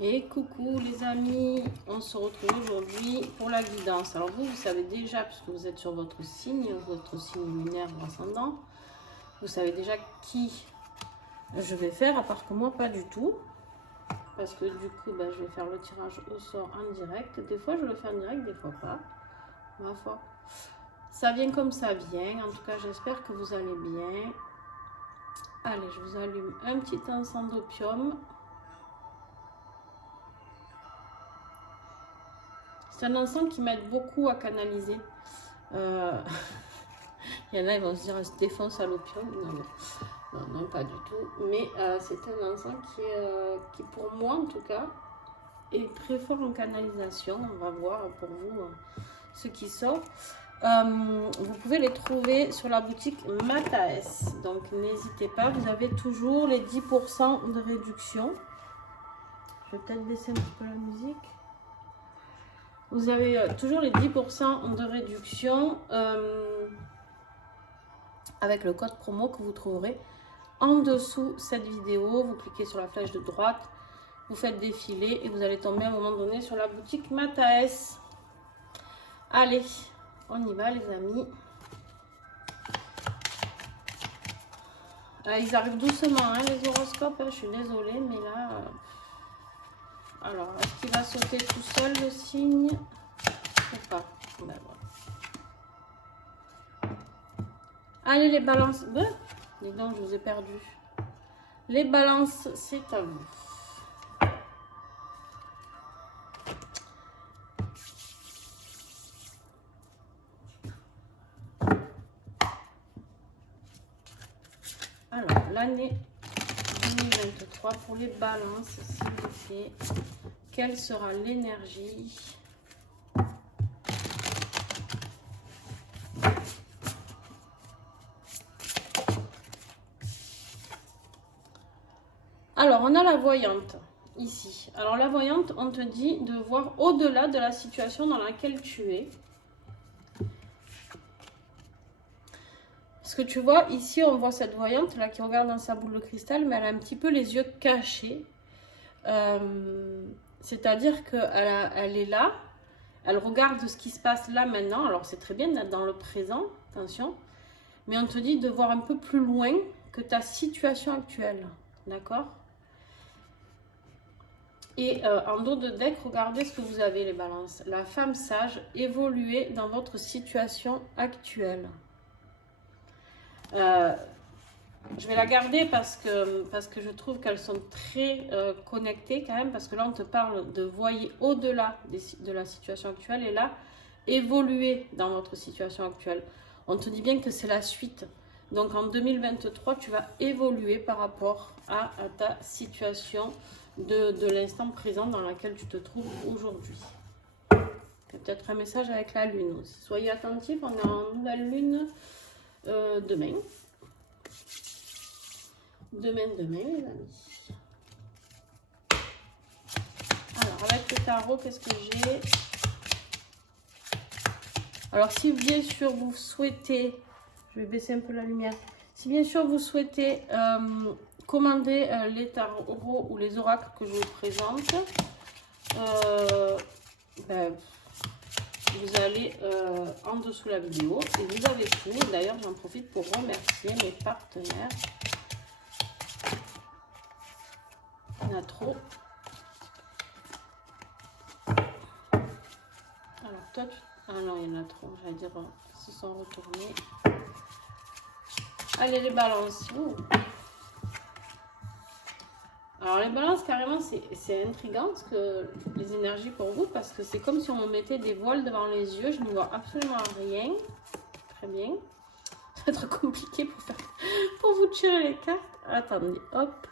Et coucou les amis, on se retrouve aujourd'hui pour la guidance. Alors vous savez déjà, puisque vous êtes sur votre signe lunaire ou ascendant, vous savez déjà qui je vais faire, à part que moi pas du tout. Parce que du coup, je vais faire le tirage au sort en direct. Des fois je le fais en direct, des fois pas. Ma foi, ça vient comme ça vient. En tout cas, j'espère que vous allez bien. Allez, je vous allume un petit encens d'opium. C'est un encens qui m'aide beaucoup à canaliser. Il y en a, ils vont se dire, elle se défonce à l'opium. Non, pas du tout. Mais c'est un encens qui, pour moi en tout cas, est très fort en canalisation. On va voir pour vous ce qui sort. Vous pouvez les trouver sur la boutique Mataes. Donc n'hésitez pas, vous avez toujours les 10% de réduction. Je vais peut-être baisser un petit peu la musique. Vous avez toujours les 10% de réduction avec le code promo que vous trouverez en dessous cette vidéo. Vous cliquez sur la flèche de droite, vous faites défiler et vous allez tomber à un moment donné sur la boutique Mataes. Allez, on y va les amis. Ils arrivent doucement, hein, les horoscopes. Je suis désolée, mais là... Alors, est-ce qu'il va sauter tout seul le signe ou pas? Ben, voilà. Allez les balances. Dis donc, je vous ai perdu. Les balances, c'est à vous. Alors, l'année 2023 pour les balances, s'il vous plaît. Quelle sera l'énergie? Alors, on a la voyante ici. Alors, la voyante, on te dit de voir au-delà de la situation dans laquelle tu es. Parce que tu vois, ici, on voit cette voyante là qui regarde dans sa boule de cristal, mais elle a un petit peu les yeux cachés. C'est-à-dire qu'elle est là, elle regarde ce qui se passe là maintenant. Alors, c'est très bien d'être dans le présent, attention. Mais on te dit de voir un peu plus loin que ta situation actuelle. D'accord? Et en dos de deck, regardez ce que vous avez les balances. La femme sage, évoluer dans votre situation actuelle. Je vais la garder parce que je trouve qu'elles sont très connectées quand même. Parce que là, on te parle de voyer au-delà de la situation actuelle. Et là, évoluer dans votre situation actuelle. On te dit bien que c'est la suite. Donc en 2023, tu vas évoluer par rapport à ta situation de l'instant présent dans laquelle tu te trouves aujourd'hui. Peut-être un message avec la lune aussi. Soyez attentifs, on est en nouvelle lune demain. Demain, les amis. Alors, avec le tarot, qu'est-ce que j'ai? Alors, si bien sûr vous souhaitez, je vais baisser un peu la lumière. Si bien sûr vous souhaitez commander les tarots ou les oracles que je vous présente, vous allez en dessous la vidéo et vous avez tout. D'ailleurs, j'en profite pour remercier mes partenaires. Il y en a trop. Alors, toi, ah non, il y en a trop. J'allais dire, ils se sont retournés. Allez, les balances. Ouh. Alors, les balances, carrément, c'est intriguant que les énergies pour vous, parce que c'est comme si on me mettait des voiles devant les yeux. Je ne vois absolument rien. Très bien. Ça va être compliqué pour vous tirer les cartes. Attendez, hop.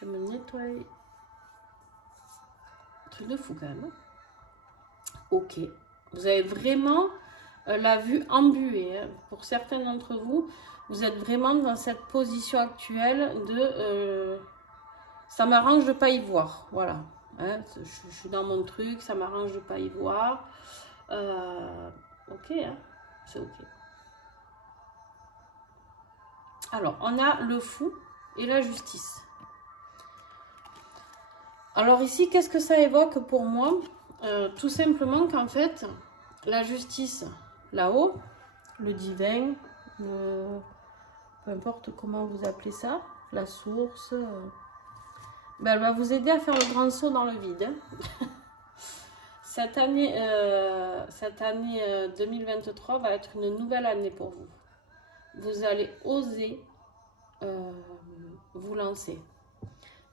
Je vais me nettoyer. Truc de fou, quand même. Ok. Vous avez vraiment la vue embuée. Hein. Pour certains d'entre vous, vous êtes vraiment dans cette position actuelle de... ça m'arrange de ne pas y voir. Voilà. Hein, je suis dans mon truc, ça m'arrange de ne pas y voir. Ok, hein, c'est ok. Alors, on a le fou et la justice. Alors ici, qu'est-ce que ça évoque pour moi? Tout simplement qu'en fait, la justice là-haut, le divin, peu importe comment vous appelez ça, la source, ben elle va vous aider à faire le grand saut dans le vide. Cette année 2023 va être une nouvelle année pour vous. Vous allez oser vous lancer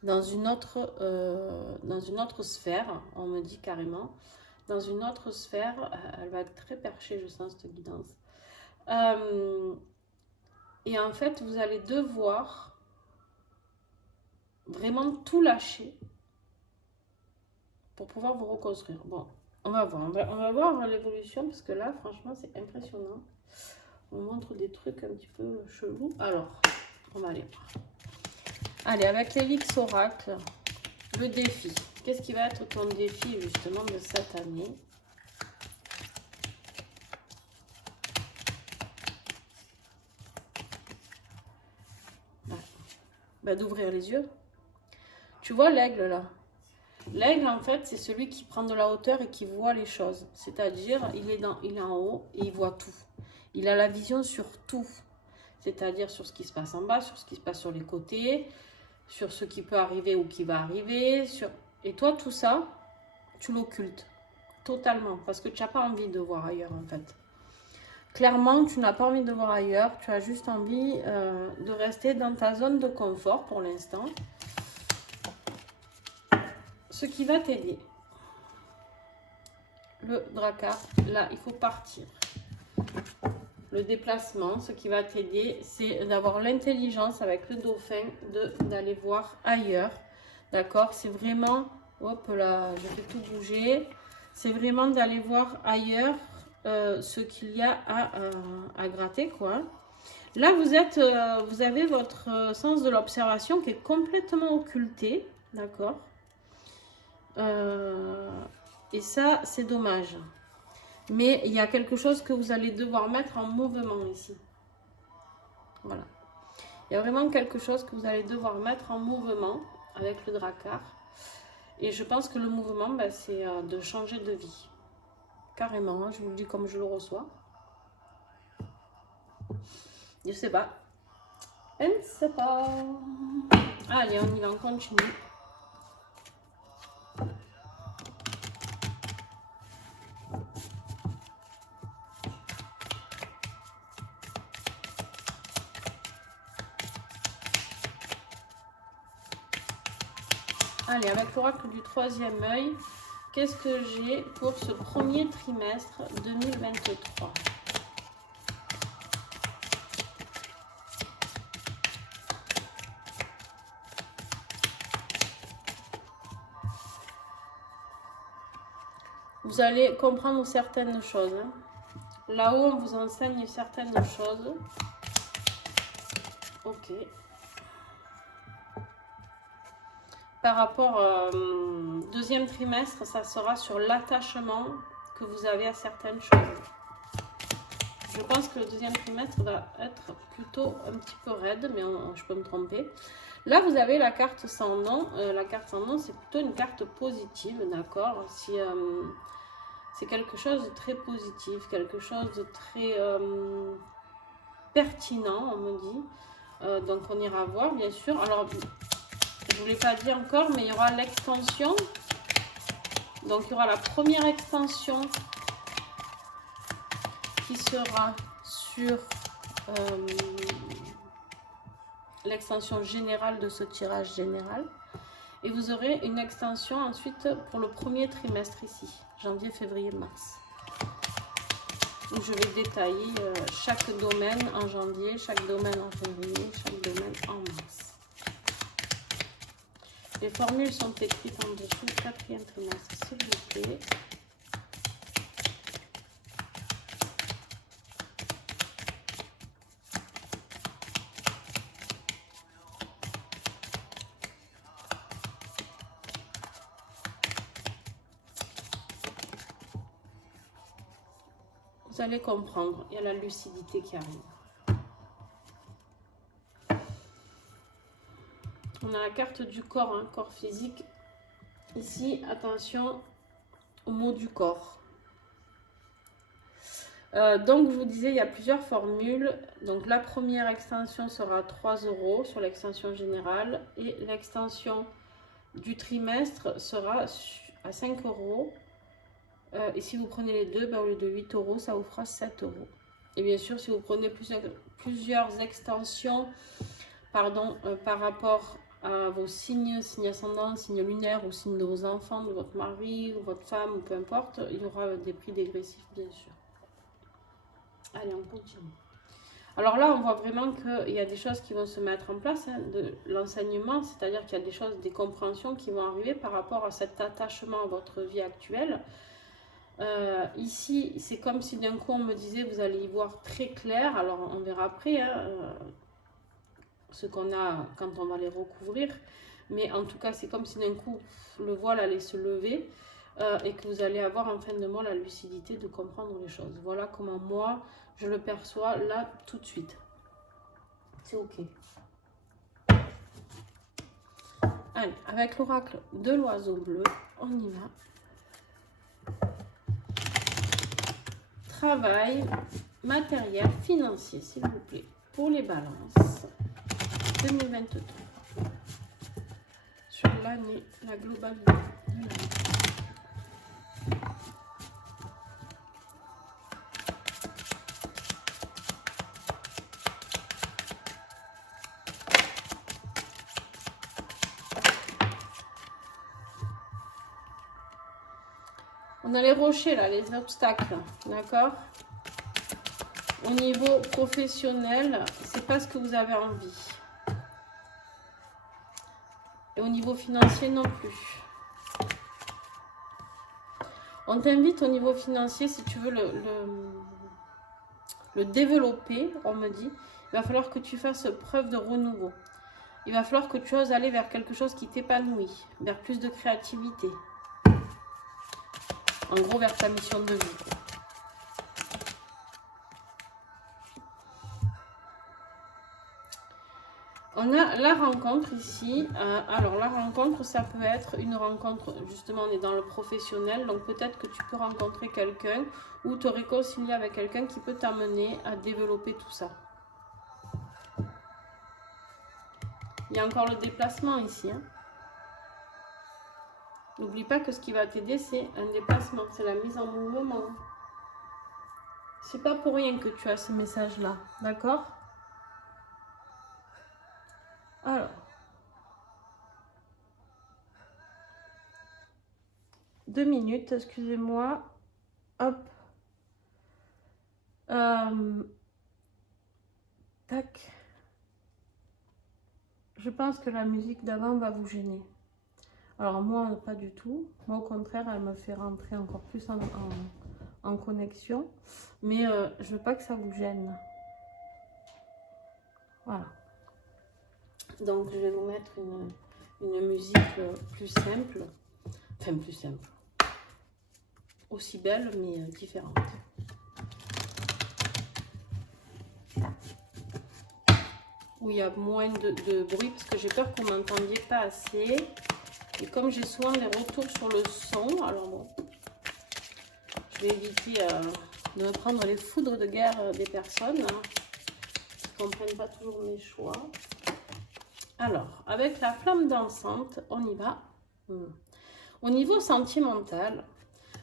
dans une autre sphère, on me dit carrément, dans une autre sphère, elle va être très perchée, je sens cette guidance. Et en fait, vous allez devoir vraiment tout lâcher pour pouvoir vous reconstruire. Bon, on va voir l'évolution, parce que là, franchement, c'est impressionnant. On montre des trucs un petit peu chelous. Alors, on va aller voir. Allez, avec l'Helix Oracle, le défi. Qu'est-ce qui va être ton défi, justement, de cette année? Ben, d'ouvrir les yeux. Tu vois l'aigle, là? L'aigle, en fait, c'est celui qui prend de la hauteur et qui voit les choses. C'est-à-dire, il est en haut et il voit tout. Il a la vision sur tout. C'est-à-dire sur ce qui se passe en bas, sur ce qui se passe sur les côtés, sur ce qui peut arriver ou qui va arriver. Et toi, tout ça, tu l'occultes totalement parce que tu n'as pas envie de voir ailleurs, en fait. Clairement, tu n'as pas envie de voir ailleurs. Tu as juste envie de rester dans ta zone de confort pour l'instant. Ce qui va t'aider, le dracar, là, il faut partir. Le déplacement, ce qui va t'aider, c'est d'avoir l'intelligence avec le dauphin d'aller voir ailleurs. D'accord? C'est vraiment, hop là, je vais tout bouger. C'est vraiment d'aller voir ailleurs ce qu'il y a à gratter, quoi. Là, vous avez votre sens de l'observation qui est complètement occulté. D'accord? Et ça, c'est dommage. Mais il y a quelque chose que vous allez devoir mettre en mouvement ici. Voilà. Il y a vraiment quelque chose que vous allez devoir mettre en mouvement avec le dracar. Et je pense que le mouvement, ben, c'est de changer de vie. Carrément, hein, je vous le dis comme je le reçois. Je sais pas. Je ne sais pas. Allez, on y va, on continue. Allez, avec l'oracle du troisième œil, qu'est-ce que j'ai pour ce premier trimestre 2023? Vous allez comprendre certaines choses. Hein. Là-haut, on vous enseigne certaines choses. Ok. Par rapport au deuxième trimestre, ça sera sur l'attachement que vous avez à certaines choses. Je pense que le deuxième trimestre va être plutôt un petit peu raide, mais je peux me tromper. Là, vous avez la carte sans nom. La carte sans nom, c'est plutôt une carte positive, d'accord? Si, c'est quelque chose de très positif, quelque chose de très pertinent, on me dit. Donc, on ira voir, bien sûr. Alors, je ne vous l'ai pas dit encore, mais il y aura l'extension. Donc, il y aura la première extension qui sera sur l'extension générale de ce tirage général. Et vous aurez une extension ensuite pour le premier trimestre ici, janvier, février, mars. Donc, je vais détailler chaque domaine en janvier, chaque domaine en février, chaque domaine en mars. Les formules sont écrites en dessous, quatrième trimestre, s'il vous plaît. Vous allez comprendre, il y a la lucidité qui arrive. On a la carte du corps, hein, corps physique. Ici, attention au mot du corps. Donc, je vous disais, il y a plusieurs formules. Donc, la première extension sera 3 € sur l'extension générale et l'extension du trimestre sera à 5 €. Et si vous prenez les deux, ben, au lieu de 8 €, ça vous fera 7 €. Et bien sûr, si vous prenez plusieurs extensions par rapport à vos signes ascendants, signes lunaires ou signes de vos enfants, de votre mari ou votre femme, ou peu importe, il y aura des prix dégressifs, bien sûr. Allez, on continue. Alors là, on voit vraiment qu'il y a des choses qui vont se mettre en place, hein, de l'enseignement, c'est-à-dire qu'il y a des choses, des compréhensions qui vont arriver par rapport à cet attachement à votre vie actuelle. Ici, c'est comme si d'un coup on me disait vous allez y voir très clair. Alors on verra après hein, ce qu'on a quand on va les recouvrir, mais en tout cas c'est comme si d'un coup le voile allait se lever et que vous allez avoir en fin de mois la lucidité de comprendre les choses. Voilà comment moi je le perçois là tout de suite. C'est ok. Allez, avec l'oracle de l'oiseau bleu, on y va. Travail, matériel, financier, s'il vous plaît, pour les balances 2023. Sur l'année, la globalité de l'année. On a les rochers là, les obstacles, d'accord? Au niveau professionnel, c'est pas ce que vous avez envie. Et au niveau financier non plus. On t'invite au niveau financier, si tu veux le développer, on me dit, il va falloir que tu fasses preuve de renouveau. Il va falloir que tu oses aller vers quelque chose qui t'épanouit, vers plus de créativité. En gros, vers ta mission de vie. On a la rencontre ici. Alors, la rencontre, ça peut être une rencontre, justement, on est dans le professionnel. Donc, peut-être que tu peux rencontrer quelqu'un ou te réconcilier avec quelqu'un qui peut t'amener à développer tout ça. Il y a encore le déplacement ici. Hein. N'oublie pas que ce qui va t'aider, c'est un déplacement. C'est la mise en mouvement. C'est pas pour rien que tu as ce message-là. D'accord ? Alors. 2 minutes, excusez-moi. Hop. Tac. Je pense que la musique d'avant va vous gêner. Alors moi, pas du tout. Moi, au contraire, elle me fait rentrer encore plus en connexion. Mais je veux pas que ça vous gêne. Voilà. Donc, je vais vous mettre une musique plus simple. Enfin, plus simple. Aussi belle, mais différente. Où il y a moins de bruit, parce que j'ai peur que vous ne m'entendiez pas assez. Et comme j'ai souvent des retours sur le son, alors bon, je vais éviter de me prendre les foudres de guerre des personnes hein, qui ne comprennent pas toujours mes choix. Alors, avec la flamme dansante, on y va. Au niveau sentimental,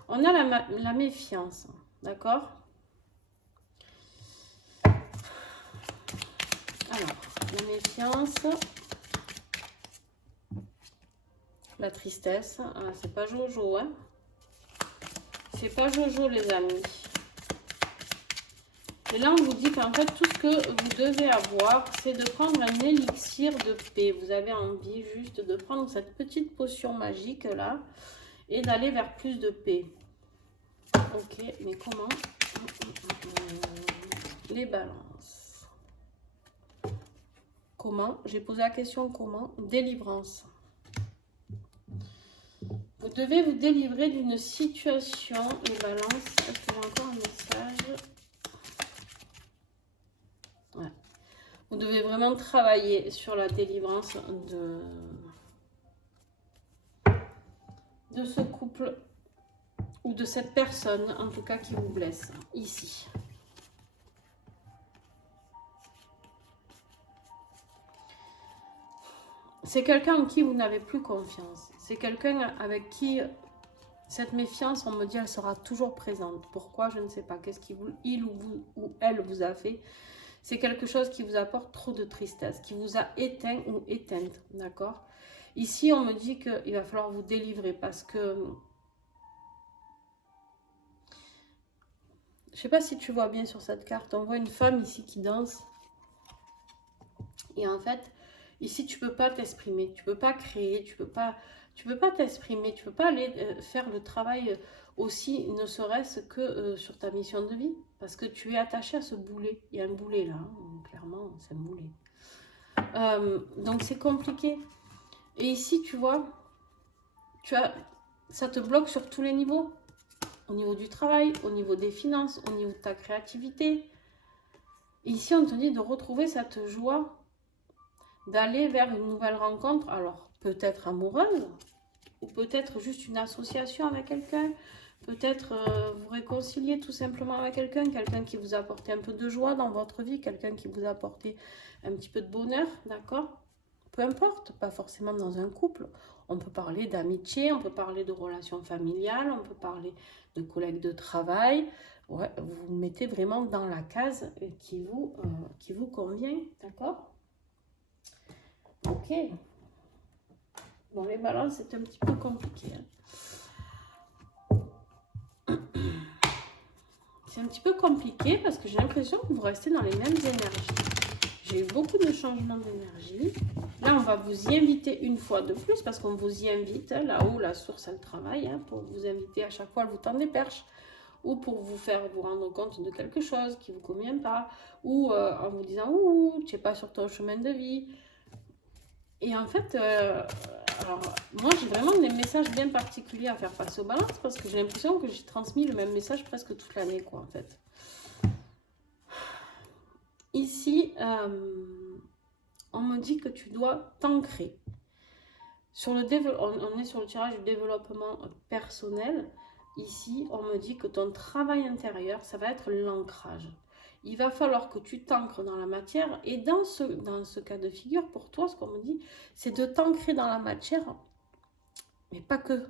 on a la méfiance, d'accord? Alors, la méfiance, la tristesse, c'est pas Jojo, hein? C'est pas Jojo, les amis. Et là, on vous dit qu'en fait, tout ce que vous devez avoir, c'est de prendre un élixir de paix. Vous avez envie juste de prendre cette petite potion magique là et d'aller vers plus de paix. Ok, mais comment? Les balances. Comment? J'ai posé la question comment? Délivrance. Vous devez vous délivrer d'une situation, les balances. Est-ce que j'ai encore un message? Ouais. Vous devez vraiment travailler sur la délivrance de ce couple ou de cette personne, en tout cas, qui vous blesse, ici. C'est quelqu'un en qui vous n'avez plus confiance. C'est quelqu'un avec qui cette méfiance, on me dit, elle sera toujours présente. Pourquoi? Je ne sais pas. Qu'est-ce qu'il ou elle vous a fait? C'est quelque chose qui vous apporte trop de tristesse, qui vous a éteint ou éteinte, d'accord? Ici, on me dit qu'il va falloir vous délivrer parce que... Je ne sais pas si tu vois bien sur cette carte, on voit une femme ici qui danse. Et en fait, ici, tu ne peux pas t'exprimer, tu ne peux pas créer, tu ne peux pas t'exprimer, tu ne peux pas aller faire le travail aussi, ne serait-ce que sur ta mission de vie. Parce que tu es attaché à ce boulet. Il y a un boulet là, hein, clairement, c'est un boulet. Donc, c'est compliqué. Et ici, tu vois, ça te bloque sur tous les niveaux. Au niveau du travail, au niveau des finances, au niveau de ta créativité. Et ici, on te dit de retrouver cette joie, d'aller vers une nouvelle rencontre, alors peut-être amoureuse, ou peut-être juste une association avec quelqu'un, peut-être vous réconcilier tout simplement avec quelqu'un qui vous a apporté un peu de joie dans votre vie, quelqu'un qui vous a apporté un petit peu de bonheur, d'accord? Peu importe, pas forcément dans un couple. On peut parler d'amitié, on peut parler de relations familiales, on peut parler de collègues de travail. Ouais, vous vous mettez vraiment dans la case qui vous convient, d'accord? Ok. Bon, les balances, c'est un petit peu compliqué. Hein. C'est un petit peu compliqué parce que j'ai l'impression que vous restez dans les mêmes énergies. J'ai eu beaucoup de changements d'énergie. Là, on va vous y inviter une fois de plus parce qu'on vous y invite. Hein, là-haut, la source, elle travaille hein, pour vous inviter à chaque fois, elle vous tend des perches. Ou pour vous faire vous rendre compte de quelque chose qui ne vous convient pas. Ou en vous disant, ouh, tu n'es pas sur ton chemin de vie. Et en fait, alors, moi, j'ai vraiment des messages bien particuliers à faire passer aux balances parce que j'ai l'impression que j'ai transmis le même message presque toute l'année, quoi, en fait. Ici, on me dit que tu dois t'ancrer. On est sur le tirage du développement personnel. Ici, on me dit que ton travail intérieur, ça va être l'ancrage. Il va falloir que tu t'ancres dans la matière. Et dans ce cas de figure, pour toi, ce qu'on me dit, c'est de t'ancrer dans la matière, mais pas que.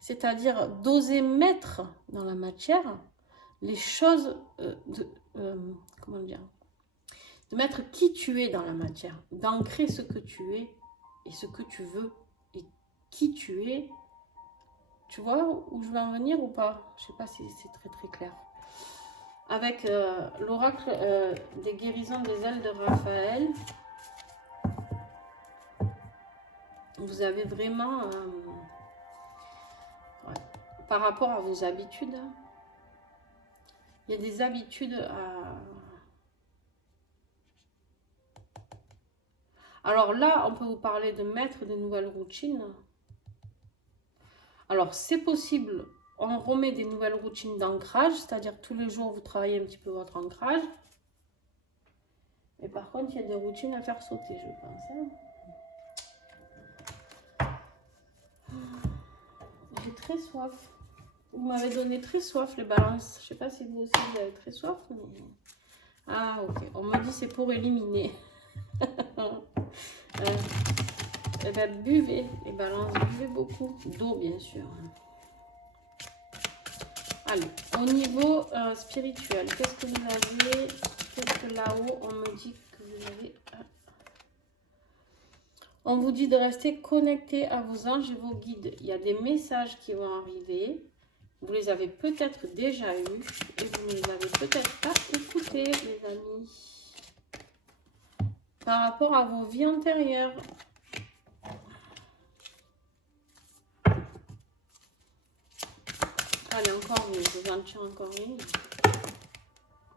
C'est-à-dire d'oser mettre dans la matière les choses, comment dire, de mettre qui tu es dans la matière, d'ancrer ce que tu es et ce que tu veux et qui tu es. Tu vois où je veux en venir ou pas? Je sais pas si c'est très très clair. Avec l'oracle des guérisons des ailes de Raphaël, vous avez vraiment, par rapport à vos habitudes, il y a des habitudes à... Alors là, on peut vous parler de mettre de nouvelles routines. Alors, c'est possible, on remet des nouvelles routines d'ancrage, c'est-à-dire tous les jours, vous travaillez un petit peu votre ancrage. Mais par contre, il y a des routines à faire sauter, je pense. Hein. J'ai très soif. Vous m'avez donné très soif, les balances. Je ne sais pas si vous aussi, vous avez très soif. Mais... Ah, ok. On me dit c'est pour éliminer. Eh bien, buvez, les balances. Buvez beaucoup d'eau, bien sûr. Allez, au niveau spirituel, qu'est-ce que vous avez? Qu'est-ce que là-haut, on me dit que vous avez... On vous dit de rester connecté à vos anges et vos guides. Il y a des messages qui vont arriver. Vous les avez peut-être déjà eus et vous ne les avez peut-être pas écoutés, les amis. Par rapport à vos vies antérieures. Allez, encore une. Je vais en tirer encore une.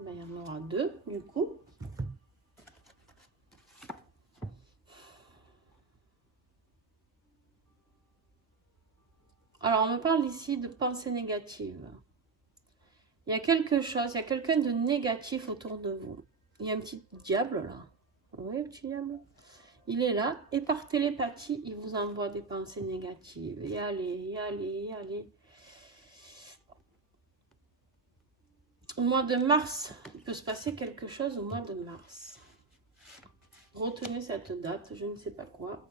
Ben, il y en aura deux, du coup. Alors, on me parle ici de pensée négative. Il y a quelque chose, il y a quelqu'un de négatif autour de vous. Il y a un petit diable, là. Oui, petit diable. il est là et par télépathie, il vous envoie des pensées négatives. Et allez, et allez, et allez. Au mois de mars, il peut se passer quelque chose au mois de mars. Retenez cette date, je ne sais pas quoi.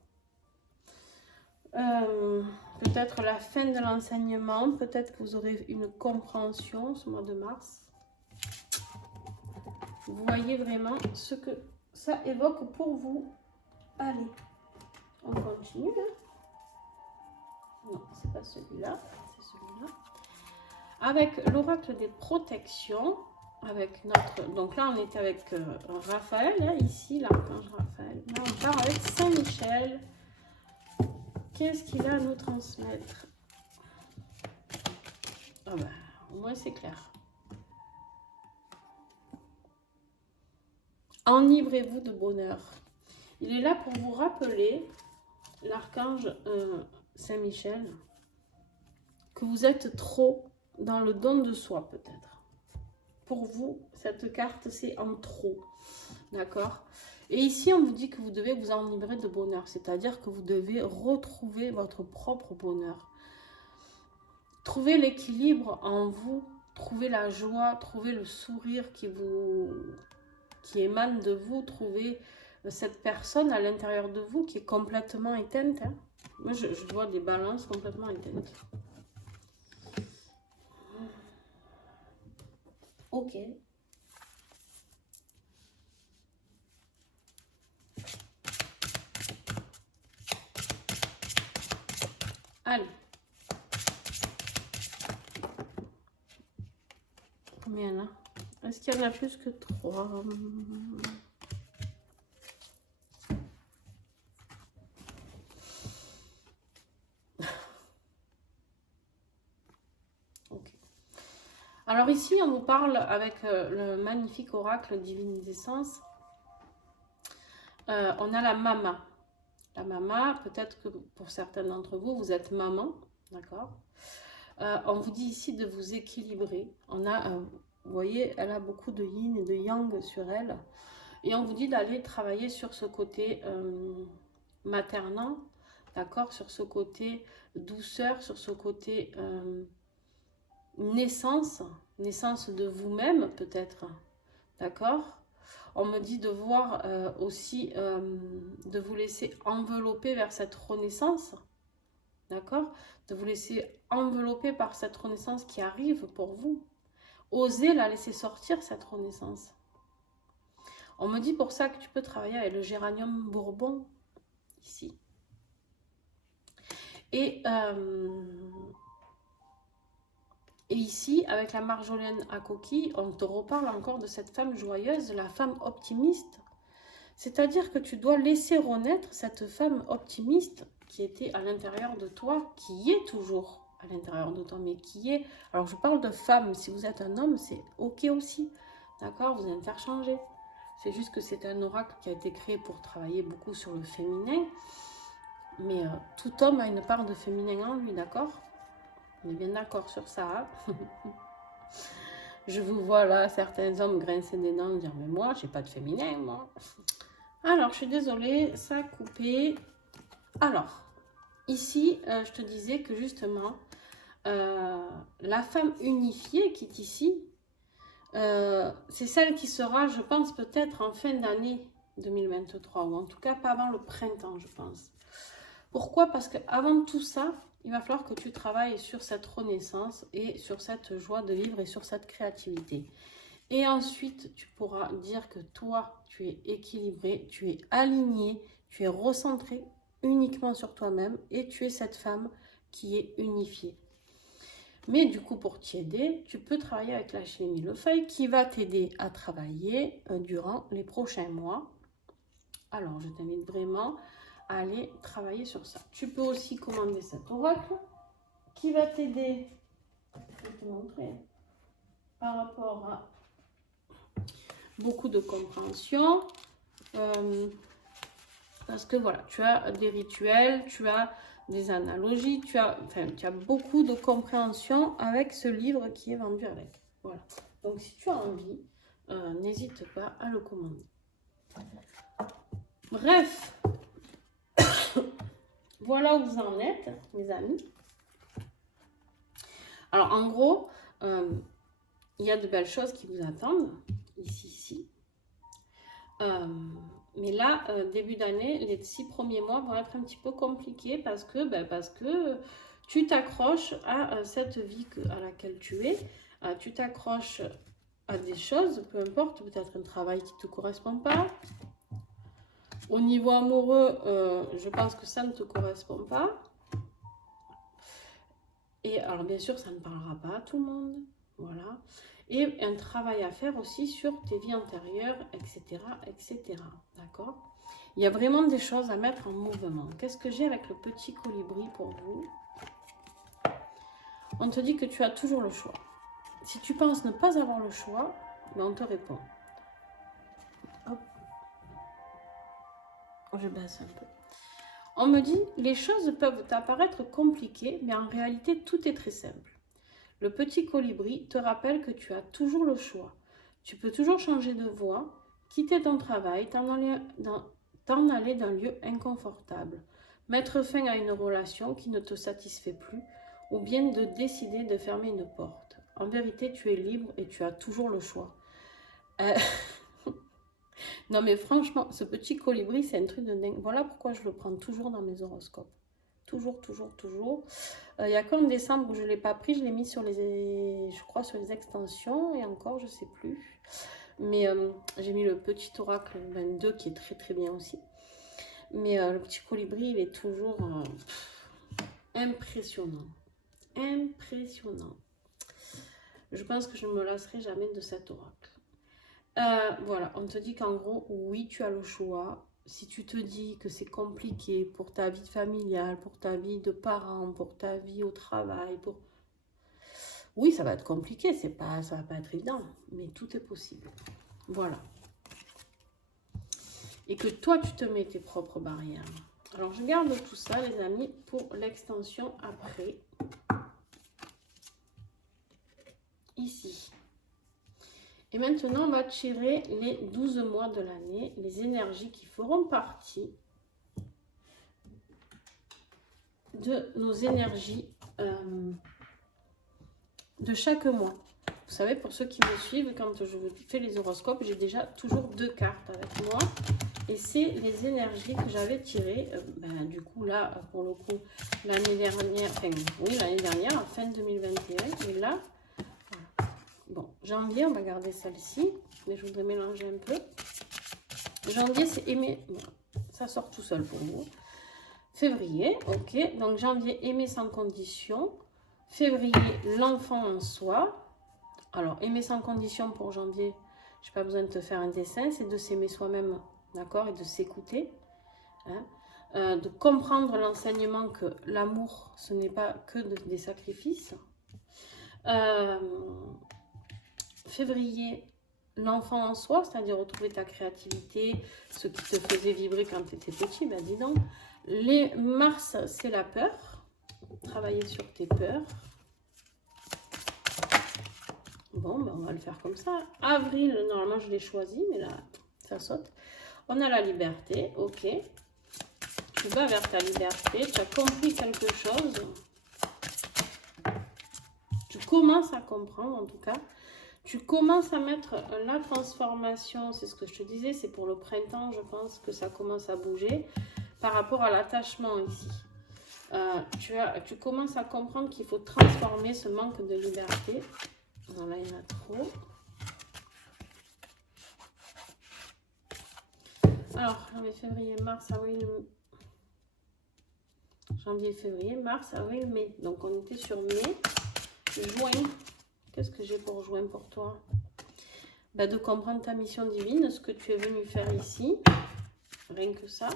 Peut-être la fin de l'enseignement, peut-être que vous aurez une compréhension ce mois de mars. Vous voyez vraiment ce que ça évoque pour vous. Allez, on continue. Hein. Non, c'est pas celui-là, c'est celui-là. Avec l'oracle des protections, avec notre... Donc là, on était avec Raphaël, hein, ici, l'archange Raphaël. Là, on part avec Saint-Michel. Qu'est-ce qu'il a à nous transmettre? Ah ben, au moins, c'est clair. Enivrez-vous de bonheur. Il est là pour vous rappeler, l'archange Saint-Michel, que vous êtes trop dans le don de soi, peut-être. Pour vous, cette carte, c'est en trop. D'accord? Et ici, on vous dit que vous devez vous enivrer de bonheur. C'est-à-dire que vous devez retrouver votre propre bonheur. Trouver l'équilibre en vous. Trouver la joie. Trouver le sourire qui émane de vous. Trouver cette personne à l'intérieur de vous qui est complètement éteinte. Hein. Moi, je vois des balances complètement éteintes. Ok. Allez. Combien là? Est-ce qu'il y en a plus que 3? Ok. Alors ici, on nous parle avec le magnifique oracle Divine Essence. On a la mama. La mama, peut-être que pour certains d'entre vous, vous êtes maman, d'accord? On vous dit ici de vous équilibrer. On a, vous voyez, elle a beaucoup de yin et de yang sur elle. Et on vous dit d'aller travailler sur ce côté maternant, d'accord? Sur ce côté douceur, sur ce côté naissance de vous-même peut-être, d'accord? On me dit de voir aussi, de vous laisser envelopper vers cette renaissance, d'accord? De vous laisser envelopper par cette renaissance qui arrive pour vous. Osez la laisser sortir, cette renaissance. On me dit pour ça que tu peux travailler avec le géranium bourbon, ici. Et ici, avec la marjolaine à coquille, on te reparle encore de cette femme joyeuse, la femme optimiste. C'est-à-dire que tu dois laisser renaître cette femme optimiste qui était à l'intérieur de toi, qui est toujours à l'intérieur de toi, mais qui est... Alors, je parle de femme, si vous êtes un homme, c'est ok aussi, d'accord? Vous interchangez. C'est juste que c'est un oracle qui a été créé pour travailler beaucoup sur le féminin, mais tout homme a une part de féminin en lui, d'accord? On est bien d'accord sur ça. Hein. Je vous vois là, certains hommes grincer des dents, dire, mais moi, j'ai pas de féminin, moi. Alors, je suis désolée, ça a coupé. Alors, ici, je te disais que justement, la femme unifiée qui est ici, c'est celle qui sera, je pense, peut-être en fin d'année 2023, ou en tout cas pas avant le printemps, je pense. Pourquoi? Parce qu'avant tout ça, il va falloir que tu travailles sur cette renaissance et sur cette joie de vivre et sur cette créativité. Et ensuite, tu pourras dire que toi, tu es équilibré, tu es aligné, tu es recentré uniquement sur toi-même et tu es cette femme qui est unifiée. Mais du coup, pour t'y aider, tu peux travailler avec la chez Millefeuille qui va t'aider à travailler durant les prochains mois. Alors, je t'invite vraiment à aller travailler sur ça. Tu peux aussi commander cet oracle qui va t'aider, je vais te montrer, par rapport à beaucoup de compréhension. Parce que voilà, tu as des rituels, tu as des analogies, tu as beaucoup de compréhension avec ce livre qui est vendu avec. Voilà. Donc si tu as envie, n'hésite pas à le commander. Bref, voilà où vous en êtes, mes amis. Alors, en gros, il y a de belles choses qui vous attendent, ici. Mais là, début d'année, les 6 premiers mois vont être un petit peu compliqués parce que tu t'accroches à cette vie à laquelle tu es. Tu t'accroches à des choses, peu importe, peut-être un travail qui ne te correspond pas. Au niveau amoureux, je pense que ça ne te correspond pas. Et alors, bien sûr, ça ne parlera pas à tout le monde. Voilà. Et un travail à faire aussi sur tes vies antérieures, etc. etc. D'accord? Il y a vraiment des choses à mettre en mouvement. Qu'est-ce que j'ai avec le petit colibri pour vous? On te dit que tu as toujours le choix. Si tu penses ne pas avoir le choix, ben on te répond. Hop. Je baisse un peu. On me dit, les choses peuvent apparaître compliquées, mais en réalité, tout est très simple. Le petit colibri te rappelle que tu as toujours le choix. Tu peux toujours changer de voie, quitter ton travail, t'en aller d'un lieu inconfortable, mettre fin à une relation qui ne te satisfait plus, ou bien de décider de fermer une porte. En vérité, tu es libre et tu as toujours le choix. Non mais franchement, ce petit colibri, c'est un truc de dingue. Voilà pourquoi je le prends toujours dans mes horoscopes. Toujours. Il y a qu'en décembre où je ne l'ai pas pris, je l'ai mis sur je crois sur les extensions et encore, je ne sais plus. Mais j'ai mis le petit oracle 22 qui est très bien aussi. Mais le petit colibri, il est toujours impressionnant. Impressionnant. Je pense que je ne me lasserai jamais de cet oracle. Voilà, on te dit qu'en gros, oui, tu as le choix. Si tu te dis que c'est compliqué pour ta vie familiale, pour ta vie de parent, pour ta vie au travail, oui, ça va être compliqué, ça va pas être évident, mais tout est possible. Voilà. Et que toi, tu te mets tes propres barrières. Alors, je garde tout ça, les amis, pour l'extension après. Ici. Et maintenant, on va tirer les 12 mois de l'année, les énergies qui feront partie de nos énergies de chaque mois. Vous savez, pour ceux qui me suivent, quand je fais les horoscopes, j'ai déjà toujours 2 cartes avec moi. Et c'est les énergies que j'avais tirées, du coup, là, pour le coup, l'année dernière, l'année dernière, en fin 2021. Et là, voilà. Bon, janvier, on va garder celle-ci, mais je voudrais mélanger un peu. Janvier, c'est aimer. Bon, ça sort tout seul pour vous. Février, ok. Donc, janvier, aimer sans condition. Février, l'enfant en soi. Alors, aimer sans condition pour janvier, je n'ai pas besoin de te faire un dessin, c'est de s'aimer soi-même, d'accord, et de s'écouter. Hein, de comprendre l'enseignement que l'amour, ce n'est pas que des sacrifices. Février, l'enfant en soi, c'est-à-dire retrouver ta créativité, ce qui te faisait vibrer quand tu étais petit, ben dis donc. Les mars, c'est la peur, travailler sur tes peurs. Bon, ben on va le faire comme ça. Avril, normalement je l'ai choisi, mais là, ça saute. On a la liberté, ok. Tu vas vers ta liberté, tu as compris quelque chose. Tu commences à comprendre, en tout cas. Tu commences à mettre la transformation, c'est ce que je te disais, c'est pour le printemps, je pense que ça commence à bouger par rapport à l'attachement ici. Tu commences à comprendre qu'il faut transformer ce manque de liberté. Voilà, il y en a trop. Alors, janvier, février, mars, avril, janvier, février, mars, avril, mai. Donc, on était sur mai. Juin. Qu'est-ce que j'ai pour juin pour toi? De comprendre ta mission divine, ce que tu es venu faire ici. Rien que ça.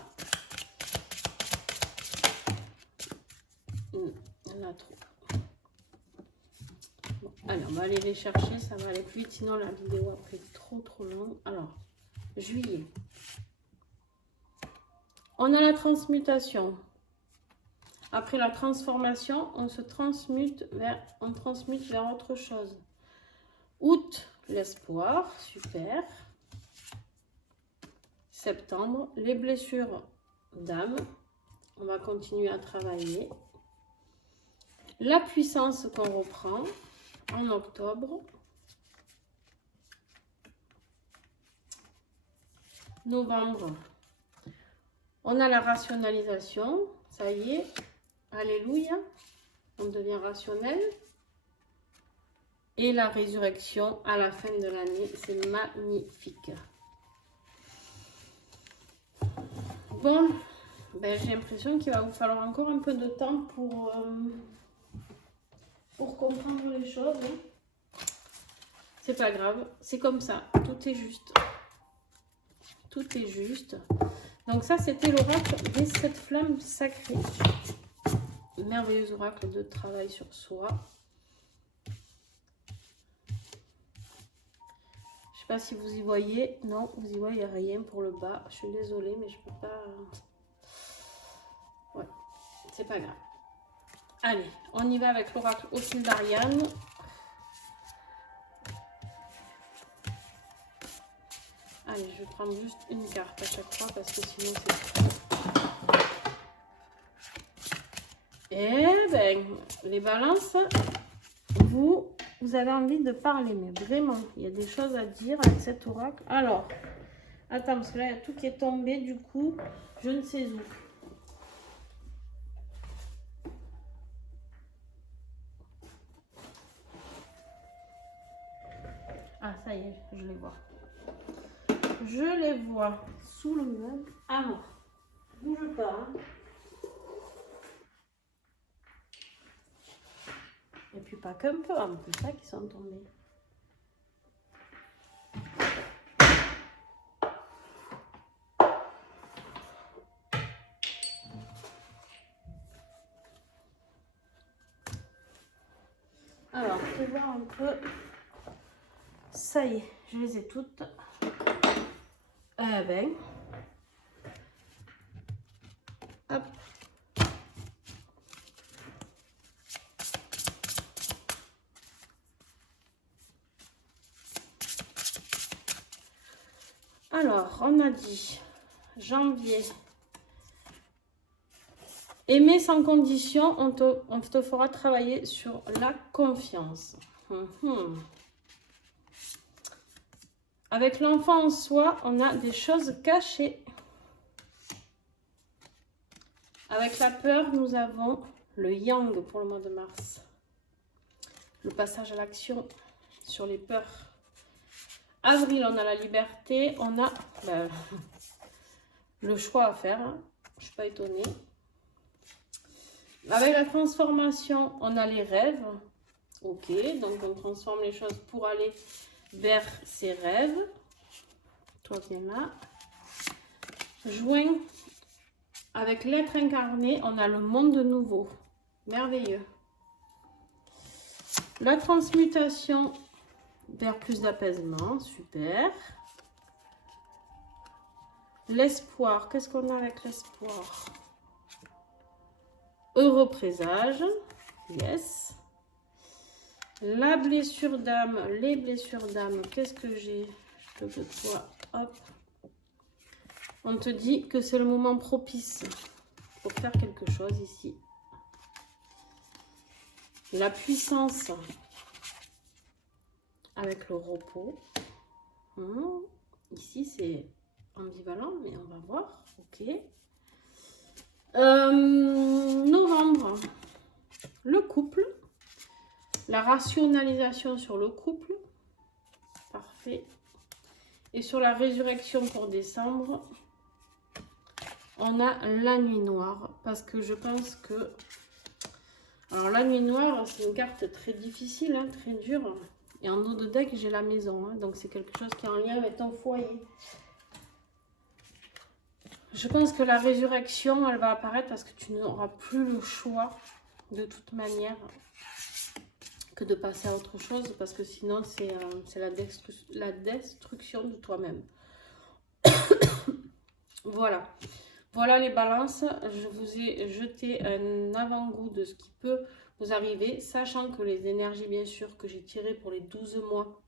Il y en a trop. Bon, allez, on va aller les chercher, ça va aller plus vite, sinon la vidéo après est trop longue. Alors, juillet. On a la transmutation. Après la transformation, on transmute vers autre chose. Août, l'espoir, super. Septembre, les blessures d'âme. On va continuer à travailler. La puissance qu'on reprend en octobre. Novembre. On a la rationalisation. Ça y est. Alléluia. On devient rationnel. Et la résurrection à la fin de l'année. C'est magnifique. Bon, ben, j'ai l'impression qu'il va vous falloir encore un peu de temps pour comprendre les choses. C'est pas grave, c'est comme ça, tout est juste. Tout est juste. Donc ça, c'était l'oracle des 7 flammes sacrées. Merveilleux oracle de travail sur soi. Je sais pas si vous y voyez. Non, vous y voyez rien pour le bas. Je suis désolée, mais je peux pas... Ouais, c'est pas grave. Allez, on y va avec l'oracle au fil d'Ariane. Allez, je vais prendre juste une carte à chaque fois parce que sinon c'est trop. Eh ben, les balances, vous avez envie de parler, mais vraiment, il y a des choses à dire avec cet oracle. Alors, attends, parce que là, il y a tout qui est tombé, du coup, je ne sais où. Ah, ça y est, je les vois. Je les vois sous le meuble. Ah non, bouge pas. Hein. Et puis pas qu'un peu, en plus, ça qui sont tombés. Alors, je vais voir un peu. Ça y est, je les ai toutes. Eh ben. Hop. Alors, on a dit janvier. Aimer sans condition, on te fera travailler sur la confiance. Avec l'enfant en soi, on a des choses cachées. Avec la peur, nous avons le yang pour le mois de mars. Le passage à l'action sur les peurs. Avril, on a la liberté, on a le choix à faire. Hein. Je ne suis pas étonnée. Avec la transformation, on a les rêves. Ok, donc on transforme les choses pour aller vers ses rêves. Toi, viens là. Juin, avec l'être incarné, on a le monde nouveau. Merveilleux. La transmutation vers plus d'apaisement. Super. L'espoir. Qu'est-ce qu'on a avec l'espoir? Heureux présage. Yes. La blessure d'âme. Les blessures d'âme. Qu'est-ce que j'ai? Je te veux toi. Hop. On te dit que c'est le moment propice pour faire quelque chose ici. La puissance avec le repos. Ici, c'est ambivalent, mais on va voir. Ok. Novembre. Le couple. La rationalisation sur le couple. Parfait. Et sur la résurrection pour décembre, on a la nuit noire. Parce que je pense que... Alors la nuit noire, c'est une carte très difficile, hein, très dure. Et en dos de deck, j'ai la maison. Hein, donc c'est quelque chose qui est en lien avec ton foyer. Je pense que la résurrection, elle va apparaître parce que tu n'auras plus le choix de toute manière que de passer à autre chose. Parce que sinon, c'est la destruction de toi-même. Voilà. Voilà les balances, je vous ai jeté un avant-goût de ce qui peut vous arriver, sachant que les énergies, bien sûr, que j'ai tirées pour les 12 mois,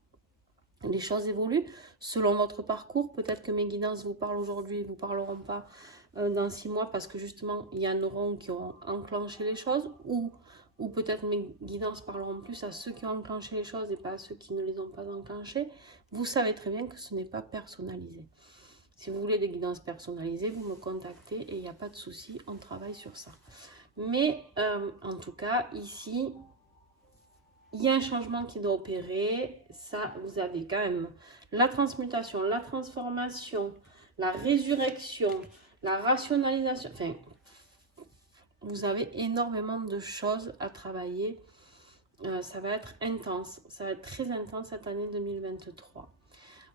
les choses évoluent selon votre parcours. Peut-être que mes guidances vous parlent aujourd'hui et ne vous parleront pas dans 6 mois parce que justement, il y en auront qui auront enclenché les choses ou peut-être mes guidances parleront plus à ceux qui ont enclenché les choses et pas à ceux qui ne les ont pas enclenchées. Vous savez très bien que ce n'est pas personnalisé. Si vous voulez des guidances personnalisées, vous me contactez et il n'y a pas de souci, on travaille sur ça. Mais en tout cas, ici, il y a un changement qui doit opérer. Ça, vous avez quand même la transmutation, la transformation, la résurrection, la rationalisation. Enfin, vous avez énormément de choses à travailler. Ça va être intense. Ça va être très intense cette année 2023.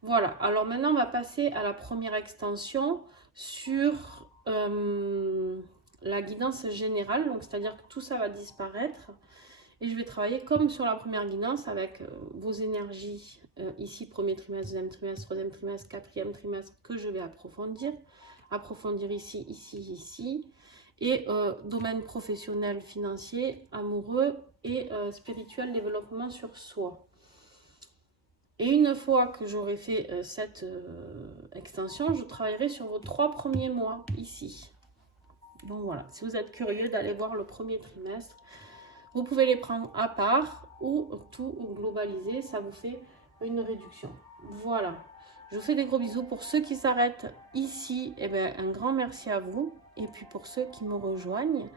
Voilà. Alors maintenant, on va passer à la première extension sur la guidance générale. Donc, c'est-à-dire que tout ça va disparaître. Et je vais travailler comme sur la première guidance avec vos énergies ici, premier trimestre, deuxième trimestre, troisième trimestre, quatrième trimestre, que je vais approfondir. Approfondir ici, ici, ici. Et domaine professionnel, financier, amoureux et spirituel, développement sur soi. Et une fois que j'aurai fait cette extension, je travaillerai sur vos 3 premiers mois ici. Donc voilà, si vous êtes curieux d'aller voir le premier trimestre, vous pouvez les prendre à part ou tout globaliser, ça vous fait une réduction. Voilà, je vous fais des gros bisous. Pour ceux qui s'arrêtent ici, eh bien, un grand merci à vous. Et puis pour ceux qui me rejoignent,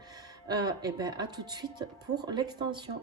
eh bien, à tout de suite pour l'extension.